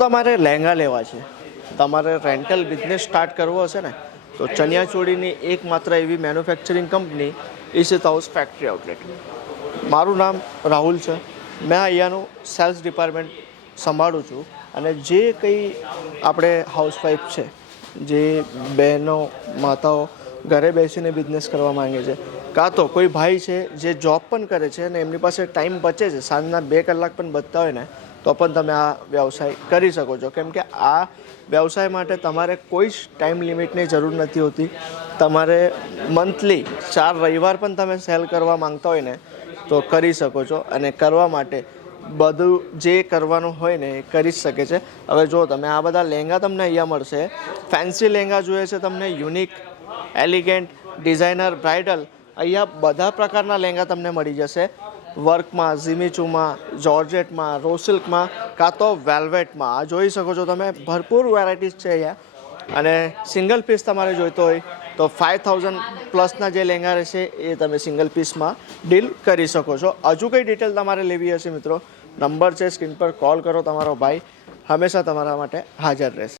તમારે લહેંગા લેવા છે, તમારે રેન્ટલ બિઝનેસ સ્ટાર્ટ કરવો હશે ને, તો ચણિયાચોળીની એકમાત્ર એવી manufacturing company Ishit house factory outlet. મારું નામ રાહુલ છે. મેં અહીંયાનું સેલ્સ ડિપાર્ટમેન્ટ સંભાળું છું. અને જે કંઈ આપણે હાઉસવાઈફ છે, જે બહેનો માતાઓ ઘરે બેસીને બિઝનેસ કરવા માંગે છે, કાં તો કોઈ ભાઈ છે જે જોબ પણ કરે છે અને એમની પાસે ટાઈમ બચે છે, સાંજના 2 કલાક પણ બચતા હોય ને, તો પણ તમે આ વ્યવસાય કરી શકો છો. કેમ કે આ વ્યવસાય માટે તમારે કોઈ જ ટાઈમ લિમિટની જરૂર નથી હોતી. તમારે મંથલી 4 રવિવાર પણ તમે સેલ કરવા માંગતા હોય ને, તો કરી શકો છો. અને કરવા માટે બધું જે કરવાનું હોય ને એ કરી જ શકે છે. હવે જો તમે આ બધા લહેંગા તમને અહીંયા મળશે. ફેન્સી લહેંગા જોઈએ છે તમને, યુનિક, એલિગન્ટ, ડિઝાઇનર, બ્રાઇડલ, અહીંયા બધા પ્રકારના લહેંગા તમને મળી જશે. વર્કમાં, ઝીમીચુમાં, જોર્જેટમાં, રો સિલ્કમાં, કાં તો વેલ્વેટમાં. આ જોઈ શકો છો તમે, ભરપૂર વેરાયટીઝ છે અહીંયા. અને સિંગલ પીસ તમારે જોઈતો હોય તો 5000 પ્લસના જે લહેંગા રહેશે એ તમે સિંગલ પીસમાં ડીલ કરી શકો છો. હજુ કંઈ ડિટેલ તમારે લેવી હશે મિત્રો, નંબર છે સ્ક્રીન પર, કોલ કરો. તમારો ભાઈ હંમેશા તમારા માટે હાજર રહેશે.